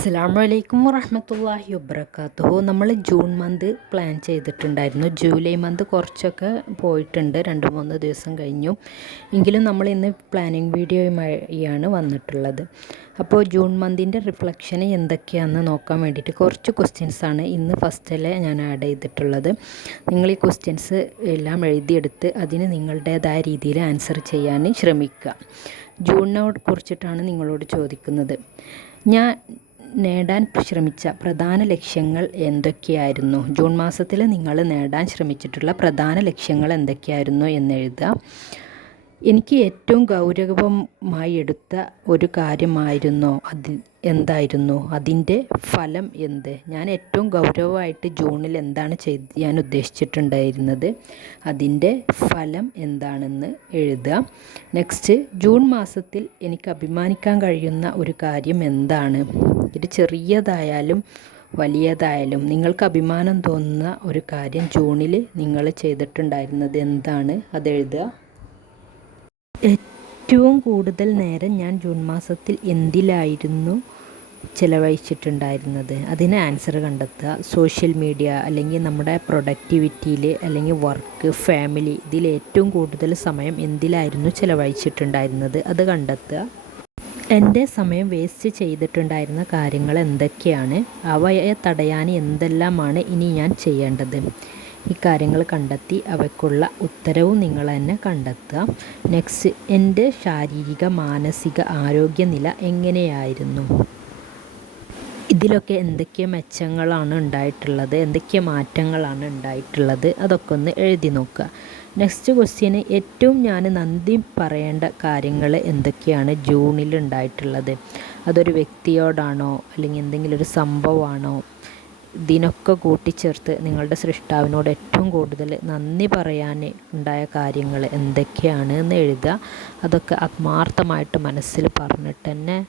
അസ്സാം വലൈക്കും വറഹമത്തല്ലാഹി വബർക്കാത്തു നമ്മൾ ജൂൺ മന്ത് പ്ലാൻ ചെയ്തിട്ടുണ്ടായിരുന്നു. ജൂലൈ മന്ത് കുറച്ചൊക്കെ പോയിട്ടുണ്ട്. രണ്ട് മൂന്ന് ദിവസം കഴിഞ്ഞു. എങ്കിലും നമ്മൾ ഇന്ന് പ്ലാനിങ് വീഡിയോയുമായാണ് വന്നിട്ടുള്ളത്. അപ്പോൾ ജൂൺ മന്തിന്റെ റിഫ്ലക്ഷൻ എന്തൊക്കെയാണെന്ന് നോക്കാൻ വേണ്ടിയിട്ട് കുറച്ച് ക്വസ്റ്റ്യൻസാണ് ഇന്ന് ഫസ്റ്റിലെ ഞാൻ ആഡ് ചെയ്തിട്ടുള്ളത്. നിങ്ങൾ ഈ ക്വസ്റ്റ്യൻസ് എല്ലാം എഴുതിയെടുത്ത് അതിന് നിങ്ങളുടേതായ രീതിയിൽ ആൻസർ ചെയ്യാൻ ശ്രമിക്കുക. ജൂണിനോട് കുറിച്ചിട്ടാണ് നിങ്ങളോട് ചോദിക്കുന്നത്. ഞാൻ നേടാൻ ശ്രമിച്ച പ്രധാന ലക്ഷ്യങ്ങൾ എന്തൊക്കെയായിരുന്നു? ജൂൺ മാസത്തിൽ നിങ്ങൾ നേടാൻ ശ്രമിച്ചിട്ടുള്ള പ്രധാന ലക്ഷ്യങ്ങൾ എന്തൊക്കെയായിരുന്നു എന്നെഴുതുക എനിക്ക് ഏറ്റവും ഗൗരവമായി എടുത്ത ഒരു കാര്യമായിരുന്നോ അത് എന്തായിരുന്നു? അതിന്റെ ഫലം എന്ത്? ഞാൻ ഏറ്റവും ഗൗരവമായിട്ട് ജൂണിൽ എന്താണ് ചെയ്യാൻ ഉദ്ദേശിച്ചിട്ടുണ്ടായിരുന്നത്? അതിന്റെ ഫലം എന്താണെന്ന് എഴുതുക. നെക്സ്റ്റ് ജൂൺ മാസത്തിൽ എനിക്ക് അഭിമാനിക്കാൻ കഴിയുന്ന ഒരു കാര്യം എന്താണ്? ഇത് ചെറിയതായാലും വലിയതായാലും നിങ്ങൾക്ക് അഭിമാനം തോന്നുന്ന ഒരു കാര്യം ജൂണിൽ നിങ്ങൾ ചെയ്തിട്ടുണ്ടായിരുന്നത് എന്താണ്? അത് എഴുതുക. ഏറ്റവും കൂടുതൽ നേരം ഞാൻ ജൂൺ മാസത്തിൽ എന്തിലായിരുന്നു ചിലവഴിച്ചിട്ടുണ്ടായിരുന്നത്? അതിന് ആൻസർ കണ്ടെത്തുക. സോഷ്യൽ മീഡിയ അല്ലെങ്കിൽ നമ്മുടെ പ്രൊഡക്ടിവിറ്റിയിൽ അല്ലെങ്കിൽ വർക്ക് ഫാമിലി ഇതിൽ ഏറ്റവും കൂടുതൽ സമയം എന്തിലായിരുന്നു ചിലവഴിച്ചിട്ടുണ്ടായിരുന്നത്? അത് കണ്ടെത്തുക. എന്റെ സമയം വേസ്റ്റ് ചെയ്തിട്ടുണ്ടായിരുന്ന കാര്യങ്ങൾ എന്തൊക്കെയാണ്? അവയെ തടയാൻ എന്തെല്ലാമാണ് ഇനി ഞാൻ ചെയ്യേണ്ടത്? ഈ കാര്യങ്ങൾ കണ്ടെത്തി അവയ്ക്കുള്ള ഉത്തരവും നിങ്ങൾ തന്നെ കണ്ടെത്തുക. നെക്സ്റ്റ് എന്റെ ശാരീരിക മാനസിക ആരോഗ്യനില എങ്ങനെയായിരുന്നു? ഇതിലൊക്കെ എന്തൊക്കെ മെച്ചങ്ങളാണ് ഉണ്ടായിട്ടുള്ളത്? എന്തൊക്കെ മാറ്റങ്ങളാണ് ഉണ്ടായിട്ടുള്ളത്? അതൊക്കെ ഒന്ന് എഴുതി നോക്കുക. നെക്സ്റ്റ് ക്വസ്റ്റ്യന് ഏറ്റവും ഞാൻ നന്ദി പറയേണ്ട കാര്യങ്ങൾ എന്തൊക്കെയാണ് ജൂണിൽ ഉണ്ടായിട്ടുള്ളത് അതൊരു വ്യക്തിയോടാണോ? അല്ലെങ്കിൽ എന്തെങ്കിലും ഒരു സംഭവമാണോ? ഇതിനൊക്കെ കൂട്ടിച്ചേർത്ത് നിങ്ങളുടെ സൃഷ്ടാവിനോട് ഏറ്റവും കൂടുതൽ നന്ദി പറയാൻ ഉണ്ടായ കാര്യങ്ങൾ എന്തൊക്കെയാണ് എന്ന് എഴുതുക. അതൊക്കെ ആത്മാർത്ഥമായിട്ട് മനസ്സിൽ പറഞ്ഞിട്ട് തന്നെ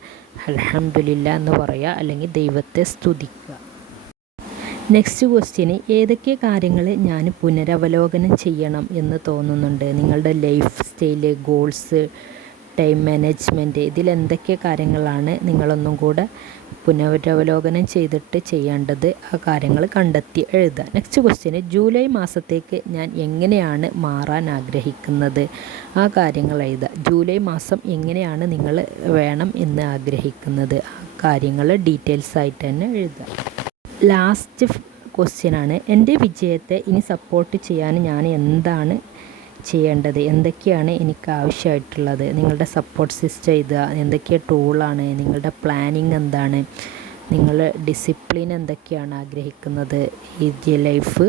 അലഹമില്ല എന്ന് പറയുക അല്ലെങ്കിൽ ദൈവത്തെ സ്തുതിക്കുക നെക്സ്റ്റ് ക്വസ്റ്റ്യന് ഏതൊക്കെ കാര്യങ്ങൾ ഞാൻ പുനരവലോകനം ചെയ്യണം എന്ന് തോന്നുന്നുണ്ട്? നിങ്ങളുടെ lifestyle goals time management ഇതിലെന്തൊക്കെ കാര്യങ്ങളാണ് നിങ്ങളൊന്നും കൂടെ പുനരവലോകനം ചെയ്തിട്ട് ചെയ്യേണ്ടത്? ആ കാര്യങ്ങൾ കണ്ടെത്തി എഴുതുക. നെക്സ്റ്റ് ക്വസ്റ്റ്യന് ജൂലൈ മാസത്തേക്ക് ഞാൻ എങ്ങനെയാണ് മാറാൻ ആഗ്രഹിക്കുന്നത്? ആ കാര്യങ്ങൾ എഴുതുക. ജൂലൈ മാസം എങ്ങനെയാണ് നിങ്ങൾ വേണം എന്ന് ആഗ്രഹിക്കുന്നത്? ആ കാര്യങ്ങൾ ഡീറ്റെയിൽസ് ആയിട്ട് തന്നെ എഴുതുക. ലാസ്റ്റ് ക്വസ്റ്റ്യനാണ്. എന്റെ വിജയത്തെ ഇനി സപ്പോർട്ട് ചെയ്യാൻ ഞാൻ എന്താണ് ചെയ്യേണ്ടത്? എന്തൊക്കെയാണ് എനിക്ക് ആവശ്യമായിട്ടുള്ളത്? നിങ്ങളുടെ സപ്പോർട്ട് സിസ്റ്റം ഇത് എന്തൊക്കെ ടൂളാണ് നിങ്ങളുടെ പ്ലാനിങ് എന്താണ്? നിങ്ങൾ ഡിസിപ്ലിൻ എന്തൊക്കെയാണ് ആഗ്രഹിക്കുന്നത്? ഈ ലൈഫ്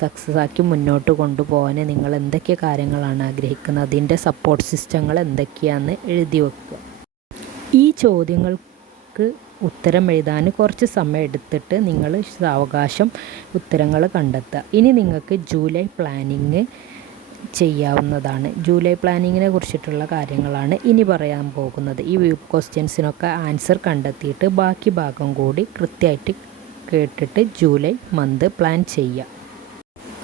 സക്സസ് ആക്കി മുന്നോട്ട് കൊണ്ടുപോകാൻ നിങ്ങൾ എന്തൊക്കെ കാര്യങ്ങളാണ് ആഗ്രഹിക്കുന്നത്? അതിന്റെ സപ്പോർട്ട് സിസ്റ്റങ്ങൾ എന്തൊക്കെയാണെന്ന് എഴുതി വെക്കുക. ഈ ചോദ്യങ്ങൾക്ക് ഉത്തരം എഴുതാൻ കുറച്ച് സമയം എടുത്തിട്ട് നിങ്ങൾ സാവകാശം ഉത്തരങ്ങൾ കണ്ടെത്തുക. ഇനി നിങ്ങൾക്ക് ജൂലൈ പ്ലാനിങ് ചെയ്യാവുന്നതാണ്. ജൂലൈ പ്ലാനിങ്ങിനെ കുറിച്ചിട്ടുള്ള കാര്യങ്ങളാണ് ഇനി പറയാൻ പോകുന്നത്. ഈ ക്വസ്റ്റ്യൻസിനൊക്കെ ആൻസർ കണ്ടെത്തിയിട്ട് ബാക്കി ഭാഗം കൂടി കൃത്യമായിട്ട് കേട്ടിട്ട് ജൂലൈ മന്ത് പ്ലാൻ ചെയ്യുക.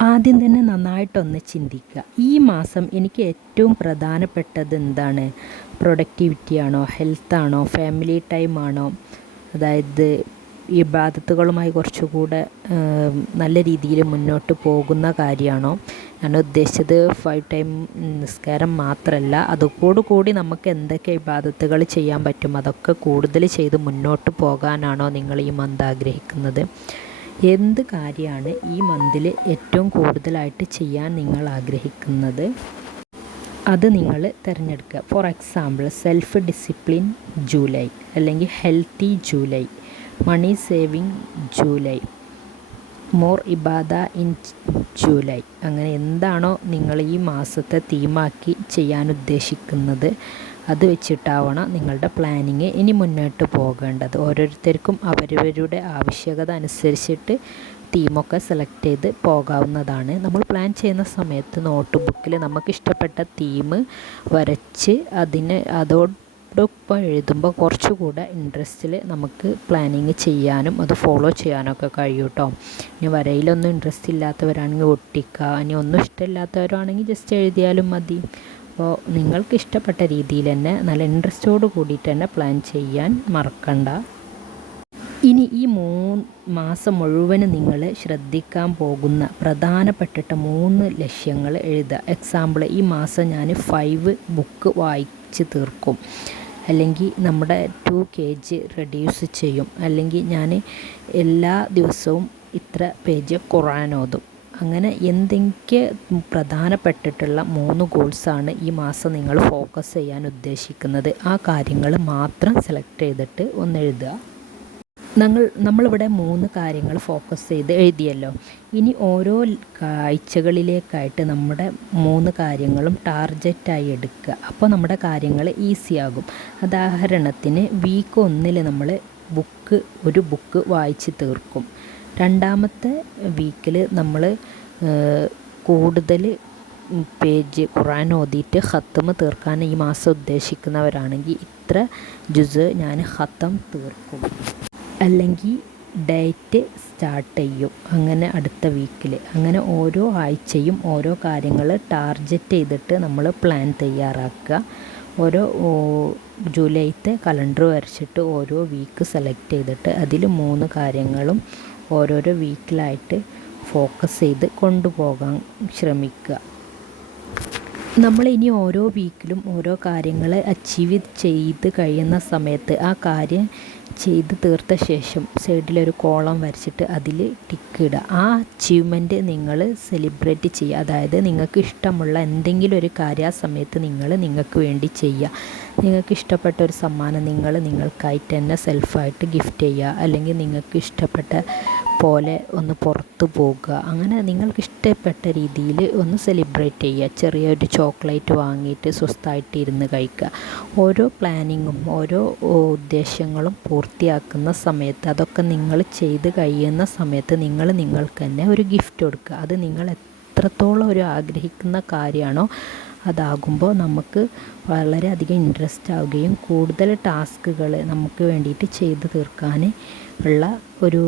ആദ്യം തന്നെ നന്നായിട്ടൊന്ന് ചിന്തിക്കുക. ഈ മാസം എനിക്ക് ഏറ്റവും പ്രധാനപ്പെട്ടത് എന്താണ്? പ്രൊഡക്ടിവിറ്റി ആണോ? ഹെൽത്താണോ ഫാമിലി ടൈമാണോ അതായത് ഈ ബാധത്തുകളുമായി കുറച്ചുകൂടെ നല്ല രീതിയിൽ മുന്നോട്ട് പോകുന്ന കാര്യമാണോ? ഞാൻ ഉദ്ദേശിച്ചത് ഫൈവ് ടൈം നിസ്കാരം മാത്രമല്ല അതോടു കൂടി നമുക്ക് എന്തൊക്കെ ഇബാദത്തുകൾ ചെയ്യാൻ പറ്റും അതൊക്കെ കൂടുതൽ ചെയ്ത് മുന്നോട്ട് പോകാനാണോ നിങ്ങൾ ഈ മന്ത് ആഗ്രഹിക്കുന്നത്? എന്ത് കാര്യമാണ് ഈ മന്തിൽ ഏറ്റവും കൂടുതലായിട്ട് ചെയ്യാൻ നിങ്ങൾ ആഗ്രഹിക്കുന്നത്? അത് നിങ്ങൾ തിരഞ്ഞെടുക്കുക. For example self discipline July അല്ലെങ്കിൽ healthy July money saving July more ഇബാദ in July അങ്ങനെ എന്താണോ നിങ്ങൾ ഈ മാസത്തെ തീമാക്കി ചെയ്യാൻ ഉദ്ദേശിക്കുന്നത്. അത് വെച്ചിട്ടാവണം നിങ്ങളുടെ പ്ലാനിങ് ഇനി മുന്നോട്ട് പോകേണ്ടത്. ഓരോരുത്തർക്കും അവരവരുടെ ആവശ്യകത അനുസരിച്ചിട്ട് തീമൊക്കെ സെലക്ട് ചെയ്ത് പോകാവുന്നതാണ്. നമ്മൾ പ്ലാൻ ചെയ്യുന്ന സമയത്ത് നോട്ട് ബുക്കിൽ നമുക്കിഷ്ടപ്പെട്ട തീം വരച്ച് അതിന് അതോടൊപ്പം എഴുതുമ്പോൾ കുറച്ചുകൂടെ ഇൻട്രസ്റ്റിൽ നമുക്ക് പ്ലാനിങ് ചെയ്യാനും അത് ഫോളോ ചെയ്യാനൊക്കെ കഴിയും കേട്ടോ ഇനി വരയിലൊന്നും ഇൻട്രസ്റ്റ് ഇല്ലാത്തവരാണെങ്കിൽ ഒട്ടിക്കുക ഇനി ഒന്നും ഇഷ്ടമില്ലാത്തവരാണെങ്കിൽ ജസ്റ്റ് എഴുതിയാലും മതി. അപ്പോൾ നിങ്ങൾക്ക് ഇഷ്ടപ്പെട്ട രീതിയിൽ തന്നെ നല്ല ഇൻട്രസ്റ്റോട് കൂടിയിട്ട് തന്നെ പ്ലാൻ ചെയ്യാൻ മറക്കണ്ട. ഇനി ഈ മൂന്ന് മാസം മുഴുവനും നിങ്ങൾ ശ്രദ്ധിക്കാൻ പോകുന്ന പ്രധാനപ്പെട്ട മൂന്ന് ലക്ഷ്യങ്ങൾ എഴുതുക. എക്സാമ്പിൾ ഈ മാസം ഞാൻ ഫൈവ് ബുക്ക് വായിച്ച് തീർക്കും. അല്ലെങ്കിൽ നമ്മുടെ ടു കെ ജി റെഡ്യൂസ് ചെയ്യും. അല്ലെങ്കിൽ ഞാൻ എല്ലാ ദിവസവും ഇത്ര പേജ് ഖുറാൻ ഓതും. അങ്ങനെ എന്തൊക്കെ പ്രധാനപ്പെട്ടിട്ടുള്ള മൂന്ന് ഗോൾസാണ് ഈ മാസം നിങ്ങൾ ഫോക്കസ് ചെയ്യാൻ ഉദ്ദേശിക്കുന്നത്? ആ കാര്യങ്ങൾ മാത്രം സെലക്ട് ചെയ്തിട്ട് ഒന്ന് എഴുതുക. ഞങ്ങൾ നമ്മളിവിടെ മൂന്ന് കാര്യങ്ങൾ ഫോക്കസ് ചെയ്ത് എഴുതിയല്ലോ. ഇനി ഓരോ കാഴ്ചകളിലേക്കായിട്ട് നമ്മുടെ മൂന്ന് കാര്യങ്ങളും ടാർജറ്റായി എടുക്കുക. അപ്പോൾ നമ്മുടെ കാര്യങ്ങൾ ഈസിയാകും ഉദാഹരണത്തിന് വീക്ക് ഒന്നിൽ നമ്മൾ ബുക്ക് ഒരു ബുക്ക് വായിച്ച് തീർക്കും. രണ്ടാമത്തെ വീക്കിൽ നമ്മൾ കൂടുതൽ പേജ് ഖുറാൻ ഓതിയിട്ട് ഹത്തമ് തീർക്കാൻ ഈ മാസം ഉദ്ദേശിക്കുന്നവരാണെങ്കിൽ ഇത്ര ജുസ് ഞാൻ ഹത്തം തീർക്കും. അല്ലെങ്കിൽ ഡേറ്റ് സ്റ്റാർട്ട് ചെയ്യും അങ്ങനെ അടുത്ത വീക്കിൽ അങ്ങനെ ഓരോ ആഴ്ചയും ഓരോ കാര്യങ്ങൾ ടാർജറ്റ് ചെയ്തിട്ട് നമ്മൾ പ്ലാൻ തയ്യാറാക്കുക. ഓരോ ജൂലൈത്തെ കലണ്ടർ വരച്ചിട്ട് ഓരോ വീക്ക് സെലക്ട് ചെയ്തിട്ട് അതിൽ മൂന്ന് കാര്യങ്ങളും ഓരോരോ വീക്കിലായിട്ട് ഫോക്കസ് ചെയ്ത് കൊണ്ടുപോകാൻ ശ്രമിക്കുക. നമ്മൾ ഇനി ഓരോ വീക്കിലും ഓരോ കാര്യങ്ങൾ അച്ചീവ് ചെയ്ത് കഴിയുന്ന സമയത്ത് ആ കാര്യം ചെയ്ത് തീർത്ത ശേഷം സൈഡിലൊരു കോളം വരച്ചിട്ട് അതിൽ ടിക്ക് ഇടുക. ആ അച്ചീവ്മെന്റ് നിങ്ങൾ സെലിബ്രേറ്റ് ചെയ്യുക. അതായത് നിങ്ങൾക്ക് ഇഷ്ടമുള്ള എന്തെങ്കിലും ഒരു കാര്യം ആ സമയത്ത് നിങ്ങൾ നിങ്ങൾക്ക് വേണ്ടി ചെയ്യുക. നിങ്ങൾക്ക് ഇഷ്ടപ്പെട്ട ഒരു സമ്മാനം നിങ്ങൾ നിങ്ങൾക്കായിട്ട് തന്നെ സെൽഫായിട്ട് ഗിഫ്റ്റ് ചെയ്യുക. അല്ലെങ്കിൽ നിങ്ങൾക്ക് ഇഷ്ടപ്പെട്ട പോലെ ഒന്ന് പുറത്ത് പോകുക അങ്ങനെ നിങ്ങൾക്ക് ഇഷ്ടപ്പെട്ട രീതിയിൽ ഒന്ന് സെലിബ്രേറ്റ് ചെയ്യുക. ചെറിയൊരു ചോക്ലേറ്റ് വാങ്ങിയിട്ട് സ്വസ്ഥമായിട്ട് ഇരുന്ന് കഴിക്കുക. ഓരോ പ്ലാനിങ്ങും ഓരോ ഉദ്ദേശങ്ങളും പൂർത്തിയാക്കുന്ന സമയത്ത് അതൊക്കെ നിങ്ങൾ ചെയ്ത് കഴിയുന്ന സമയത്ത് നിങ്ങൾ നിങ്ങൾക്ക് തന്നെ ഒരു ഗിഫ്റ്റ് കൊടുക്കുക. അത് നിങ്ങൾ എത്രത്തോളം ഒരു ആഗ്രഹിക്കുന്ന കാര്യമാണോ അതാകുമ്പോൾ നമുക്ക് വളരെയധികം ഇൻട്രസ്റ്റ് ആവുകയും കൂടുതൽ ടാസ്കുകൾ നമുക്ക് വേണ്ടിയിട്ട് ചെയ്തു തീർക്കാൻ ഉള്ള ഒരു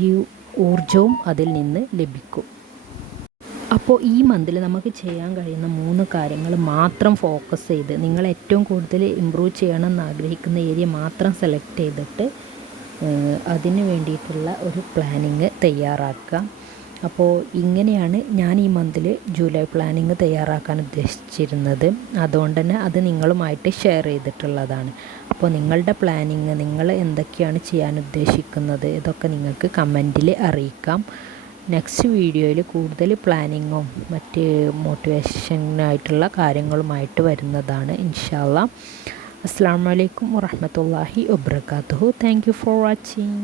ഈ ഊർജവും അതിൽ നിന്ന് ലഭിക്കും. അപ്പോൾ ഈ മന്തിൽ നമുക്ക് ചെയ്യാൻ കഴിയുന്ന മൂന്ന് കാര്യങ്ങൾ മാത്രം ഫോക്കസ് ചെയ്ത് നിങ്ങൾ ഏറ്റവും കൂടുതൽ ഇമ്പ്രൂവ് ചെയ്യണമെന്ന് ആഗ്രഹിക്കുന്ന ഏരിയ മാത്രം സെലക്ട് ചെയ്തിട്ട് അതിന് വേണ്ടിയിട്ടുള്ള ഒരു പ്ലാനിങ് തയ്യാറാക്കുക. അപ്പോൾ ഇങ്ങനെയാണ് ഞാൻ ഈ മന്തിൽ ജൂലൈ പ്ലാനിങ് തയ്യാറാക്കാൻ ഉദ്ദേശിച്ചിരുന്നത്. അതുകൊണ്ട് തന്നെ അത് നിങ്ങളുമായിട്ട് ഷെയർ ചെയ്തിട്ടുള്ളതാണ്. അപ്പോൾ നിങ്ങളുടെ പ്ലാനിങ് നിങ്ങൾ എന്തൊക്കെയാണ് ചെയ്യാൻ ഉദ്ദേശിക്കുന്നത്? ഇതൊക്കെ നിങ്ങൾക്ക് കമന്റിൽ അറിയിക്കാം. നെക്സ്റ്റ് വീഡിയോയിൽ കൂടുതൽ പ്ലാനിങ്ങും മറ്റ് മോട്ടിവേഷനായിട്ടുള്ള കാര്യങ്ങളുമായിട്ട് വരുന്നതാണ് ഇൻഷാല്ല അസ്സാം വലൈക്കും വാഹമത്തല്ലാഹി വബർക്കാത്തു താങ്ക് യു ഫോർ വാച്ചിങ്